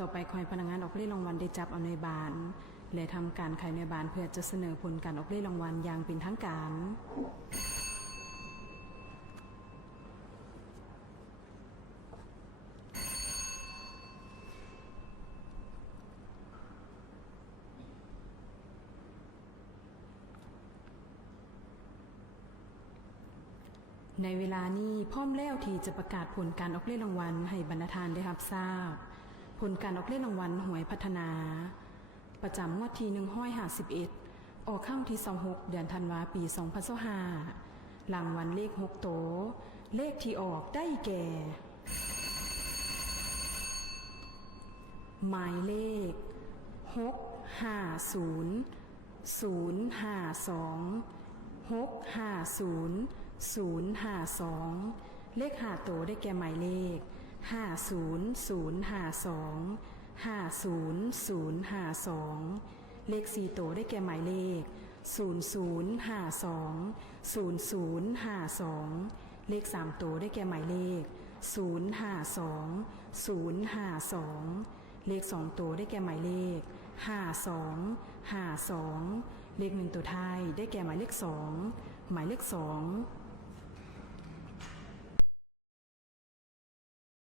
ต่อไปคอยพนักงานออกเลขรางวัลได้จับเอาในบานและทำการขายในบานเพื่อจะเสนอผลการออกเลขรางวัลอย่างเป็นทางการในเวลานี้พร้อมแล้วที่จะประกาศผลการออกเลขรางวัลให้บรรณาธิการได้รับทราบผลการออกเลขรางวัลหวยพัฒนาประจำงวดที่151ออกข้างที่26เดือนธันวาคมปี2025รางวัลเลข6โตเลขที่ออกได้แก่หมายเลข6500650052052เลข5โตได้แก่หมายเลข500525052เลข4โตได้แก่หมายเลข00520052เลข3โตได้แก่หมายเลข052052เลข2โตได้แก่หมายเลข5252เลข1ตัวท้ายได้แก่หมายเลข2หมายเลข2